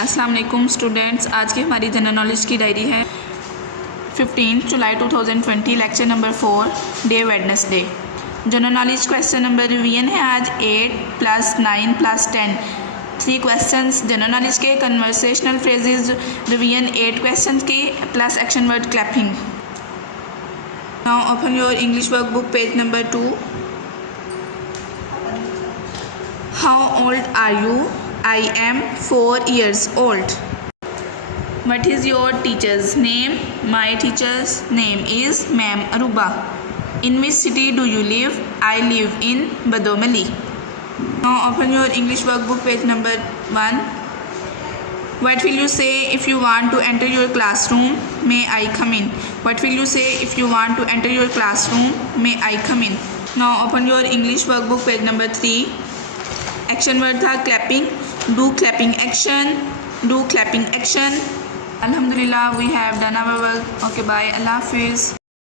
अस्सलाम वालेकुम स्टूडेंट्स, आज की हमारी जनरल नॉलेज की डायरी है 15 जुलाई 2020, lecture number 4, day Wednesday. General knowledge question number revision है आज 8 + 9 + 10। 3 क्वेश्चंस जनरल नॉलेज के, कन्वर्सेशनल फ्रेजेस रिवीजन 8 क्वेश्चंस के plus action word clapping. Now open your English workbook, page number 2। How old are you? I am 4 years old. What is your teacher's name? My teacher's name is Ma'am Aruba. In which city do you live? I live in Badomali. Now open your English workbook, page number 1. What will you say if you want to enter your classroom? May I come in? What will you say if you want to enter your classroom? May I come in? Now open your English workbook, page number 3. Action word था clapping. Do clapping action, do clapping action. अल्हम्दुलिल्लाह we have done our work. Okay bye, अल्लाह हाफिज़।